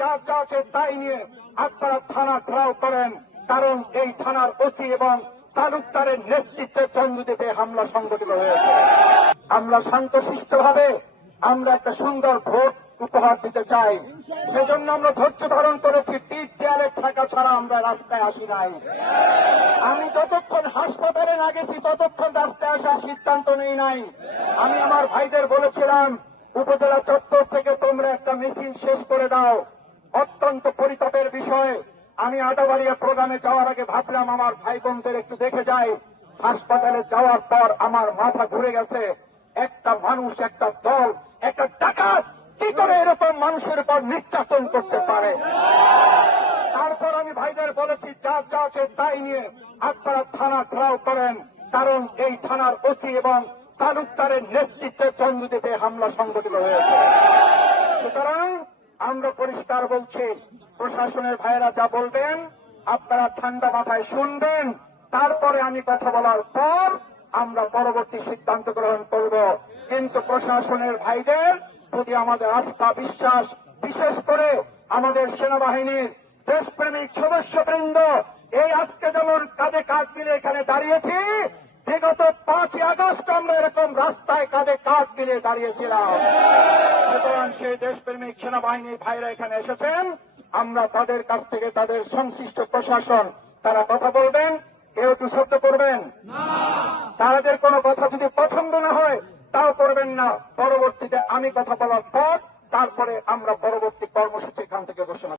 যা যা আছে তাই নিয়ে আপনারা থানা ঘেরাও করেন। কারণ এই থানার ওসি এবং তালুকদারের নেতৃত্বে চন্দ্রদ্বীপে হামলা সংঘটিত হয়েছে। আমরা শান্তশিষ্ট ভাবে আমরা একটা সুন্দর ভোট উপহার দিতে চাই। সেজন্য আমরা ধৈর্য ধারণ করেছি টিক দেয়ালে থাকা ছাড়া আমরা রাস্তায় আসি নাই। আমি যতক্ষণ হাসপাতালে না গেছি, ততক্ষণ রাস্তায় আসার সিদ্ধান্ত নেই নাই। আমি আমার ভাইদের বলেছিলাম, উপজেলা চত্বর থেকে তোমরা একটা মিছিল শেষ করে দাও। অত্যন্ত পরিতাপের বিষয় আমি আটাবাড়িয়া প্রোগ্রামে যাওয়ার আগে ভাবলাম আমার ভাই বোনদের একটু দেখে যাই। হাসপাতালে যাওয়ার পর আমার মাথা ঘুরে গেছে। একটা মানুষ, একটা দল, একটা ডাকাত কি করে এরকম মানুষের উপর নির্যাতন করতে পারে? তারপর আমি ভাইদের বলেছি, যা যা আছে তাই নিয়ে আপনারা থানা ঘেরাও করেন। কারণ এই থানার ওসি এবং তালুকদারের নেতৃত্বে চন্দ্রদ্বীপে হামলা সংঘটিত হয়েছে। সুতরাং আমরা পরিষ্কার বলছি, প্রশাসনের ভাইয়েরা যা বলবেন, আপনারা ঠান্ডা মাথায় শুনবেন। তারপরে আমি কথা বলার পর আমরা পরবর্তী সিদ্ধান্ত গ্রহণ করব। কিন্তু প্রশাসনের ভাইদের প্রতি আমাদের আস্থা, বিশ্বাস, বিশেষ করে আমাদের সেনাবাহিনীর দেশপ্রেমিক সদস্যবৃন্দ, এই আজকে যেমন কাঁধে কাঁধ মিলে এখানে দাঁড়িয়েছি, বিগত পাঁচই আগস্ট আমরা এরকম রাস্তায় কাঁধে কাঁধ মিলে দাঁড়িয়েছিলাম। সুতরাং সেই দেশপ্রেমিক সেনাবাহিনীর ভাইরা এখানে এসেছেন। আমরা তাদের কাছ থেকে তাদের সংশ্লিষ্ট প্রশাসন তারা কথা বলবেন কেউ একটু শব্দ করবেন? তাদের কোনো কথা যদি পছন্দ না হয় তাও করবেন না। পরবর্তীতে আমি কথা বলার পর তারপরে আমরা পরবর্তী কর্মসূচি এখান থেকে ঘোষণা